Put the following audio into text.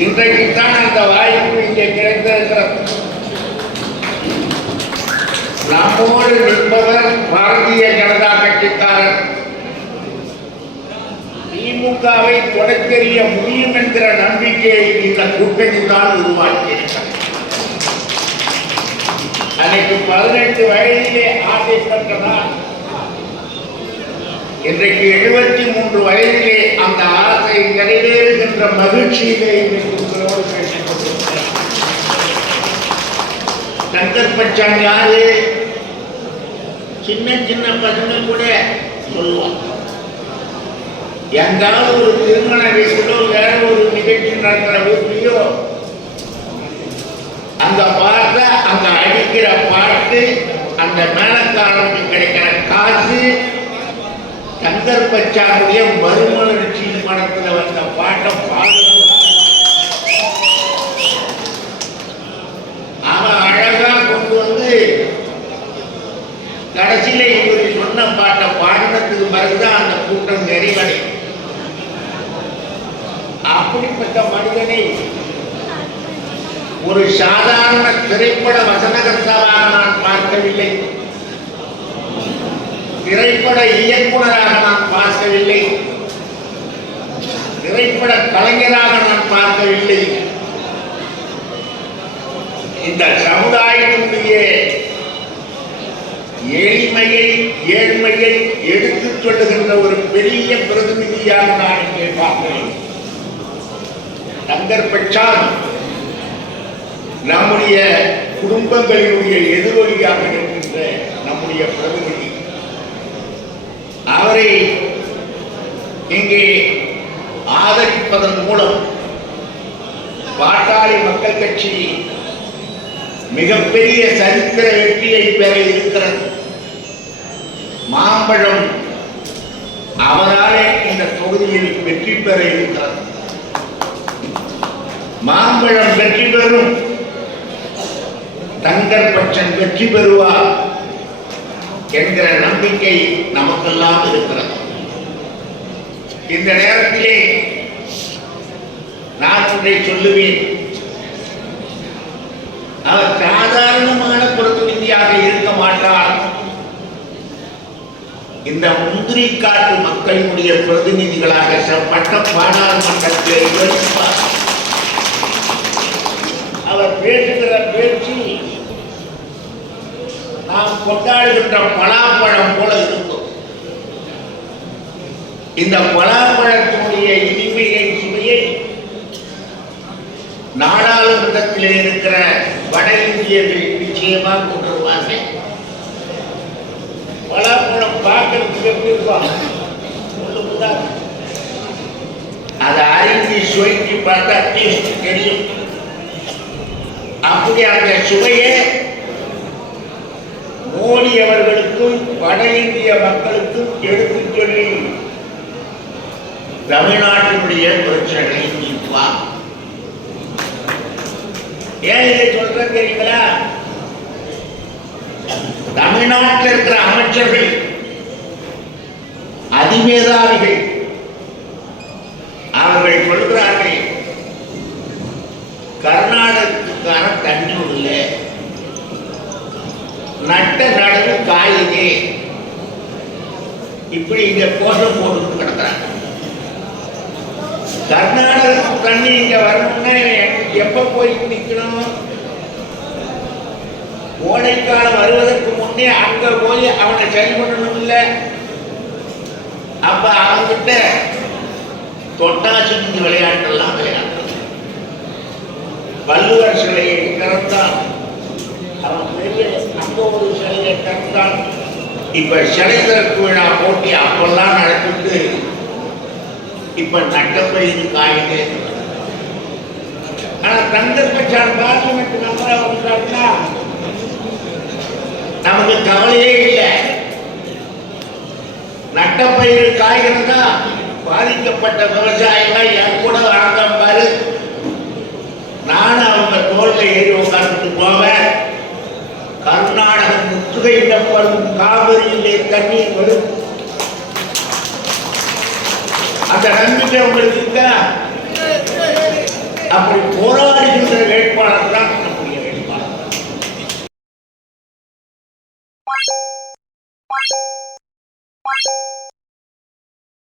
இன்றைக்குத்தான் அந்த வாய்ப்பு இங்கே கிடைத்திருக்கிறது. நம்மோடு நிற்பவர் பாரதிய ஜனதா கட்சிக்காரர். திமுகவை தொடக்கெறிய முடியும் என்கிற நம்பிக்கையை இந்த கூட்டணி தான் உருவாக்கியிருக்கிறது. அன்னைக்கு 18 வயதிலே ஆசை பெற்றதால் இன்றைக்கு 73 வயதிலே அந்த ஆசை நிறைவேறுகின்ற மகிழ்ச்சியிலே உங்களோடு பேசிக் கொண்டிருக்கிறார். சங்கர் பச்சான் யாரு? சின்ன சின்ன பசங்க கூட சொல்லுவாங்க. எங்காவது ஒரு திருமண வீட்டிலோ வேற ஒரு நிகழ்ச்சி நடக்கிற வீட்டிலையோ அங்க பார்த்த அங்க அடிக்கிற பாட்டு, அந்த மேலக்காரனுக்கு கிடைக்கிற காசு, சங்கர் பச்சானுடைய மறுமலர்ச்சி படத்துல வந்த பாட்டை பாடு. அவன் அழகா கொண்டு வந்து கடைசியில இவரு சொன்ன பாட்டை பாடினதுக்கு பிறகுதான் அந்த கூட்டம் நிறைவடையும். அப்படிப்பட்ட மனிதனை ஒரு சாதாரண திரைப்பட வசனகர்த்தாவாக நான் பார்க்கவில்லை, திரைப்பட இயக்குனராக நான் பார்க்கவில்லை, திரைப்பட கலைஞராக நான் பார்க்கவில்லை. இந்த சமுதாயத்தினுடைய எளிமையை ஏழ்மையை எடுத்துச் சொல்லுகின்ற ஒரு பெரிய பிரதிநிதியாக நான் இங்கே பார்க்கிறேன். சங்கர் பச்சான் நம்முடைய குடும்பங்களினுடைய எதிரொலியாக இருக்கின்ற நம்முடைய பிரதிநிதி. அவரை இங்கே ஆதரிப்பதன் மூலம் பாட்டாளி மக்கள் கட்சி மிகப்பெரிய சரித்திர வெற்றியை பெற இருக்கிறது. மாம்பழம் அவராலே இந்த தொகுதியில் வெற்றி பெற இருக்கிறது. மாம்பழம் வெற்றி பெறும், சங்கர் பச்சன் வெற்றி பெறுவார் என்கிற நம்பிக்கை நமக்கெல்லாம் இருக்கிறது. இந்த நேரத்திலே நான் ஒன்றை சொல்லுவேன். அவர் சாதாரணமான பிரதிநிதியாக இருக்க மாட்டார். இந்த முந்திரி காட்டு மக்களினுடைய பிரதிநிதிகளாக பட்ட பாராளுமன்றத்தில் இருப்பார். அவர் பேசுகிற பேச்சு நாம் கொண்டாடுகின்ற பலாப்பழம் போல இருக்கும். இந்த பலாப்பழத்தினுடைய இனிமையை சுவையை நாடாளுமன்றத்தில் இருக்கிற வட இந்தியர்கள் நிச்சயமாக கொண்டு வருவார்கள். பலாப்பழம் பார்க்கறதுக்கு எப்படி இருப்பாங்க? அதை அறிந்து சுவைக்கு பார்த்தா டேஸ்ட் தெரியும். அப்படி அந்த சுவையை மோடி அவர்களுக்கும் வட இந்திய மக்களுக்கும் எடுத்துச் சொல்லி தமிழ்நாட்டினுடைய பிரச்சனைகளை தீர்ப்பார். ஏன் இதை சொல்ற தெரியுங்களா? தமிழ்நாட்டில் இருக்கிற அமைச்சர்கள் அதிமேதாவிகள். அவர்கள் சொல்கிறார்கள், கர்நாடகத்துக்கான தண்ணி இல்லை, நட்ட நடவு காயுதே, இப்படி இங்க கோஷம் போட்டு கிடக்கிறாங்க. கர்நாடகத்துக்கு தண்ணி இங்க வரணும்னா எப்ப போய் நிக்கணும்? கோடைக்காலம் வருவதற்கு முன்னே அங்க போய் அவனை சரி பண்ணணும். இல்ல அப்ப அவங்கிட்ட தொட்டாசி விளையாட்டெல்லாம் விளையாட்டு. வள்ளுவர் சிலையை திறந்தான், அவன் பெரிய அங்க ஒரு சிலையை திறந்தான். இப்ப சிலை திறப்பு விழா போட்டி அப்பெல்லாம் நடத்திட்டு இப்ப நட்டப்பயிறு காயுது. ஆனா சங்கர் பச்சான் பார்லிமெண்ட் மெம்பரா வந்துட்டாருன்னா நமக்கு கவலையே இல்லை. நட்டப்பயிறு காய்கிறதா பாதிக்கப்பட்ட விவசாயிகள் என் கூட வராங்க பாரு, நானும் அவங்க தோல்ல ஏறி உட்கார்ந்துட்டு போவேன். கர்நாடகம் முற்றுகையிடப்படும் காவிரியிலே தண்ணீர் வரும். அந்த நம்பிக்கை உங்களுக்கு இருக்கா? அப்படி போராடுகின்ற வேட்பாளர் தான்